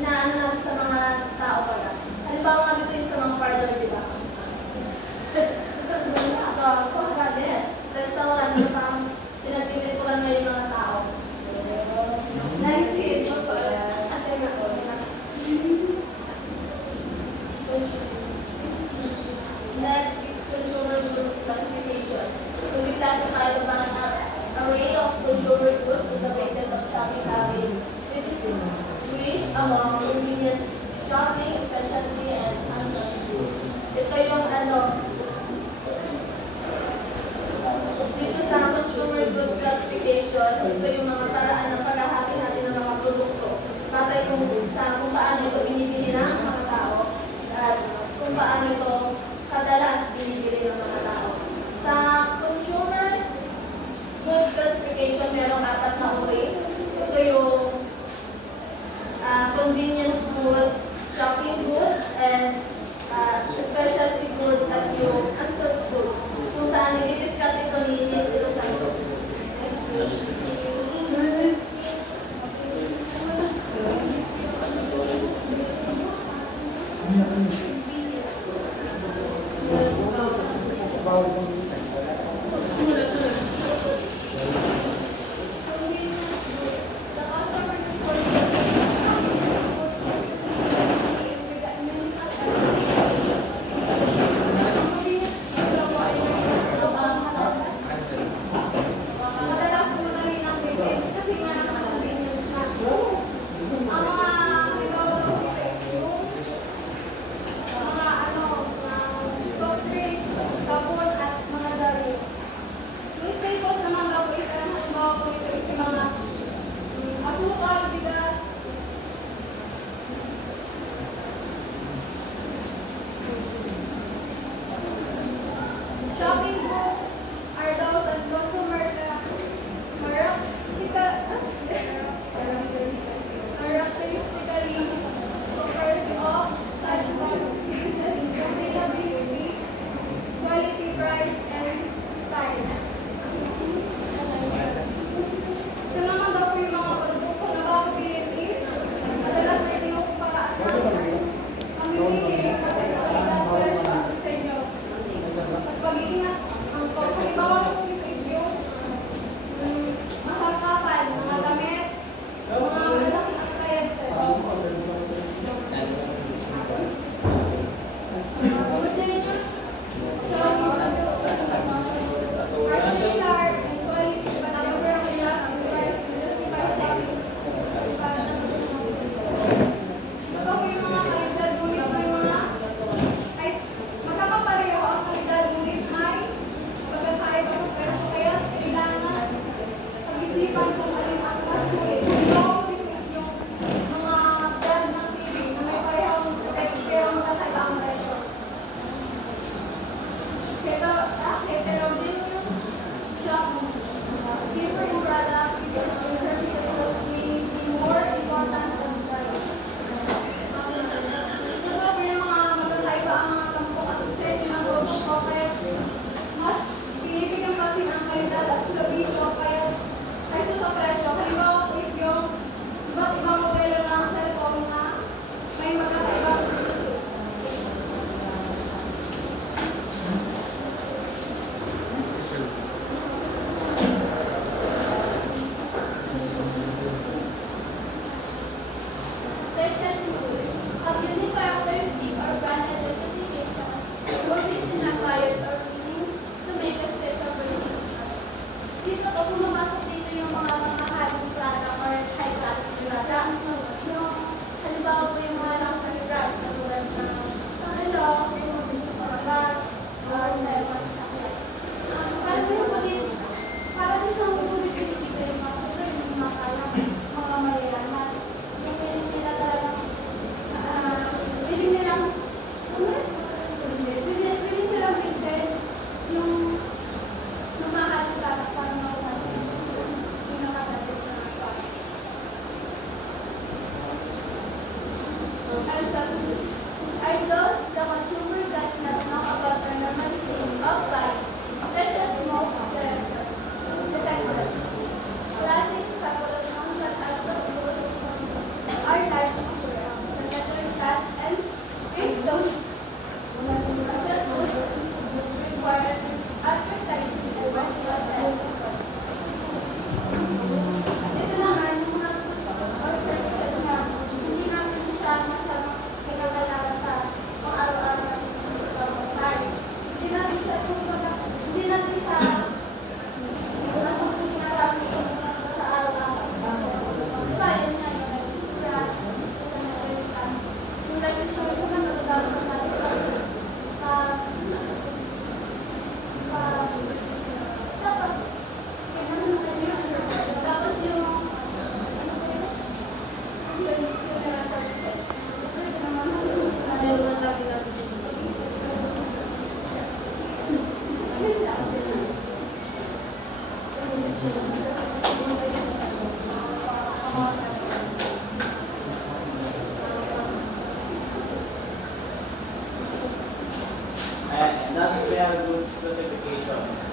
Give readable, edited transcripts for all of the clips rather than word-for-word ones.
inaano natin sa mga tao pala. Halimbawa nga dito yung sa mga partner, di ba? Restaurant, parang pinagpipit ko lang ngayon mga tao. Next is, next is consumer goods classification. So we classify the array of consumer goods on the basis of shopping habits, which among convenience shopping, specialty, and unhealthy. Ito yung dito sa consumer goods classification, ito yung mga paraan ng paghahati-hati ng mga produkto. Batay kung paano ito binibili ng mga tao at kung paano ito kadalas binibili ng mga tao. Sa consumer goods classification, merong 4 na uri. Ito yung convenience goods, shopping goods, and specialty goods at yung unsold goods. Kung saan i-discuss ito ni Ms. De Los Santos.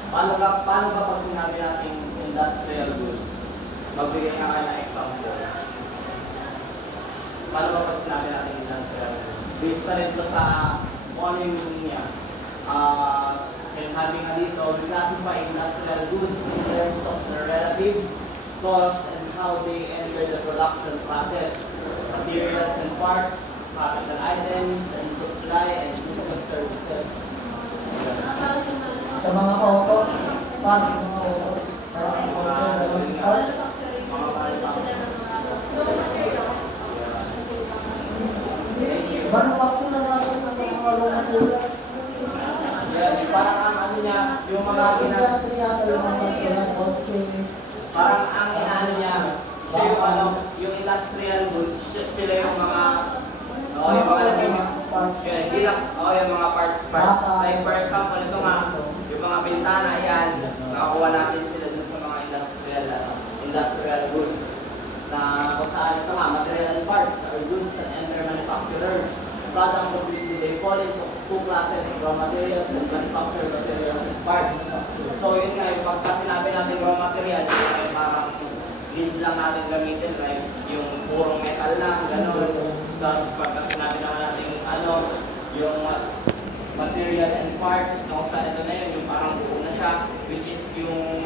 Paano ba pag sinabi natin industrial goods? Magbigay nga kayo ng example. Paano ba pag sinabi natin industrial goods? Based pa rin ito sa kung ano yung meaning niya. Sabi nga dito, we classify industrial goods in terms of their relative cost and how they enter the production process. Materials and parts, capital items, and supply and physical services. Sa mga auto, para sa mga auto, manufacture na natin ng mga raw material. Parang ang ano niya, yung mga parang ang inaano niya, siya yung ano, yung industrial goods, sila yung mga yung mga yung mga parts. Like for example, ito nga, yung mga bintana yan, nakakuha natin sila dun sa mga industrial goods. Na kung saan ito nga, material and parts are goods and enter manufacturers. Product mobility, they fall into two classes, raw materials and manufactured materials and parts. So yun nga, yung pagka sinabi natin raw materials, ay parang lead lang natin gamitin, like yung purong metal lang, gano'n. Tapos pagka sinabi naman natin yung material and parts, kung saan ito na yun, yung parang buo na siya, which is yung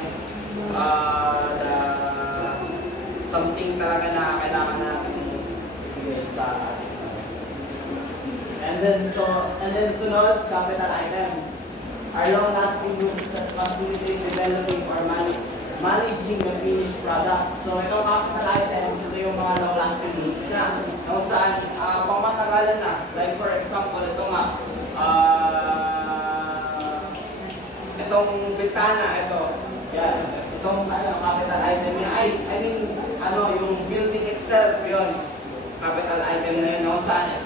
something talaga na kailangan natin ibigay sa atin. And then sunod, capital items are long-lasting goods that facilitate developing or managing the finished product. So itong capital items, ito yung mga long-lasting goods na kung saan pangmatagalan na. Like for example, ito nga, itong bintana, ito, yan, itong capital item niya, yung building itself, yun, capital item na yun, kung saan,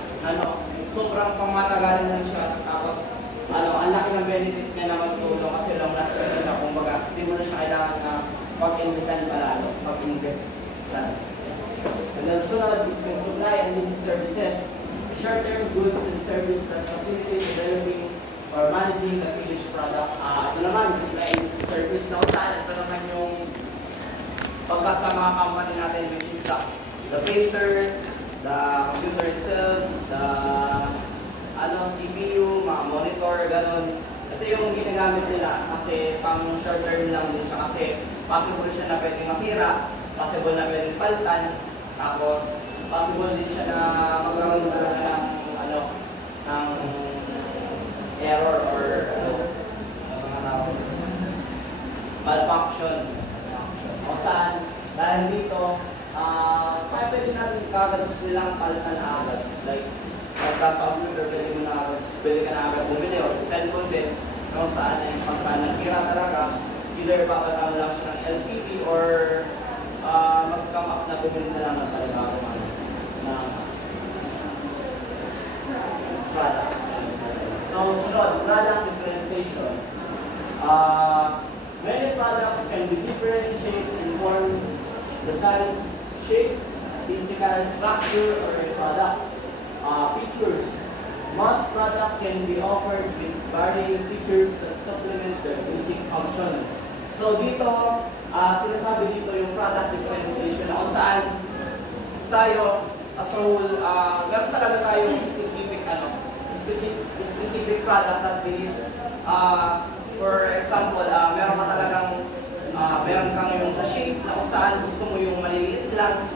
sobrang pangmatagalan na siya, tapos, ang laki ng benefit niya naman tulong kasi long lasting na siya, kumbaga, hindi mo na siya kailangan na pag-investan palalo, pag-invest sa. And then, sunod is yung supply and business services, short-term goods and services that facilitate developing or managing the finished product. Ito naman, supply and service na usahan, ito naman yung pagka sa mga company natin, which is the printer, the computer itself, the CPU, mga monitor, ganun. Ito yung ginagamit nila kasi pang short term lang din siya kasi possible siya na pwedeng masira, possible na pwedeng palitan, tapos possible din siya na magkaroon talaga ng error or malfunction. O saan, dahil dito, pwede natin kagad silang palitan na agad. Like, pagka sa computer, pwede ka na agad bumili o sa cellphone din, kung saan yung pagka nagkira talaga, either papatama lang siya ng LCD or mag-come up na bumili na lang na talaga ako ng product. So, sunod, product differentiation. Many products can be different in shape and form, the size, shape, physical structure, or product features. Most product can be offered with varying features that supplement their basic function. So dito, sinasabi dito yung product differentiation na kung saan tayo as a whole, gano'n talaga tayo specific product that we for example, meron ka talagang meron kang yung sa shape na kung saan gusto mo yung maliliit lang,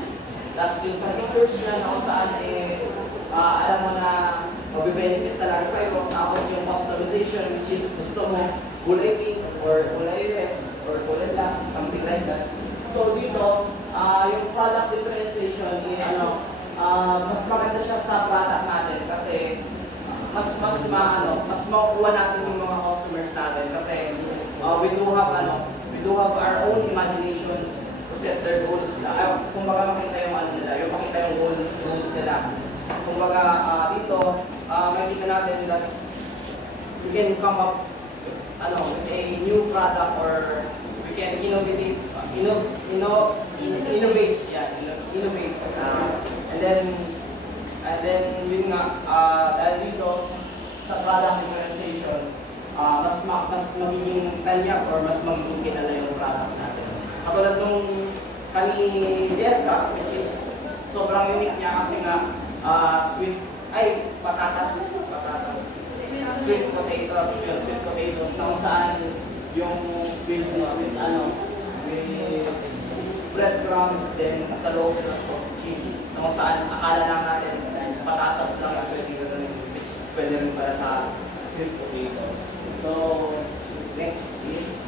tapos yung sa features niya na kung saan alam mo na mabibenefit talaga sa'yo, tapos yung customization which is gusto mo kulay pink or kulay red or kulay black, something like that. So dito, yung product differentiation mas maganda siya sa product natin kasi mas makukuha natin yung mga customers natin kasi we do have our own imaginations to set their goals. Kumbaga makita yung makita yung goals nila. Kumbaga dito, makikita natin that we can come up with a new product or we can innovate. And then yun nga, dahil dito sa product differentiation, mas magiging tanya or mas magiging kilala yung product natin. Katulad nung kani Delsa, which is sobrang unique niya kasi nga patatas, sweet potatoes na kung saan yung with breadcrumbs, then sa loob ng cheese, na kung saan akala lang natin patatas lang ang pwede rin, which is pwede rin para sa sweet potatoes. So, next is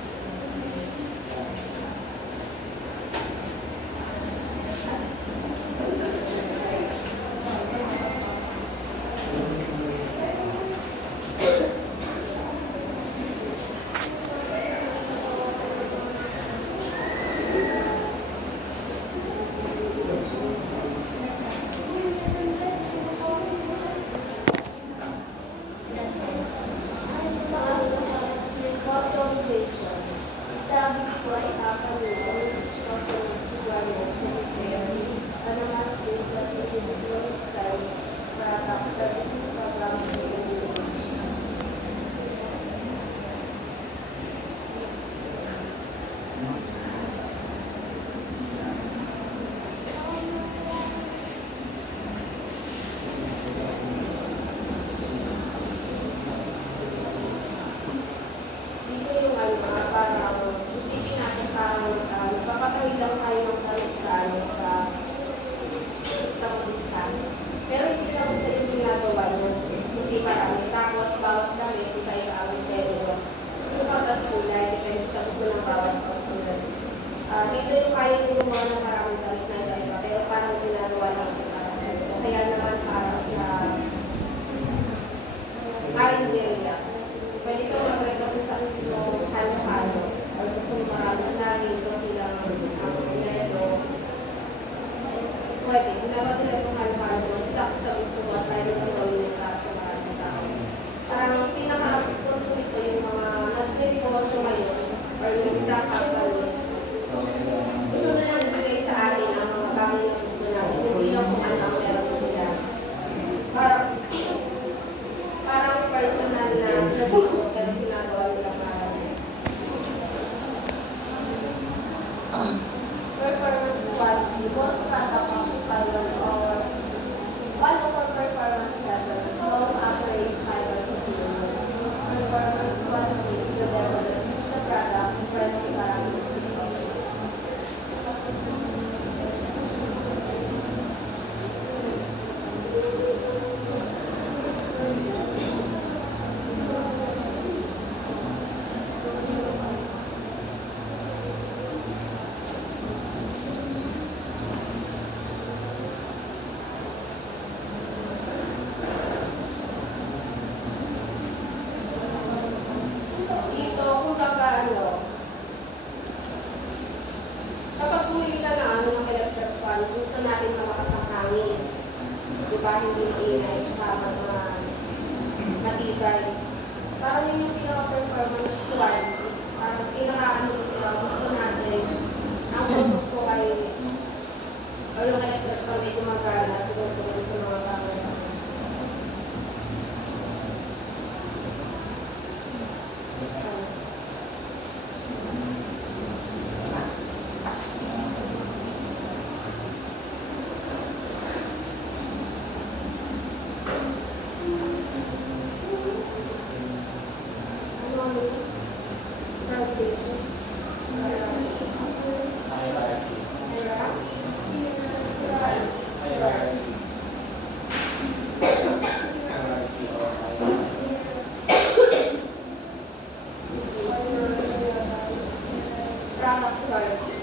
product quality.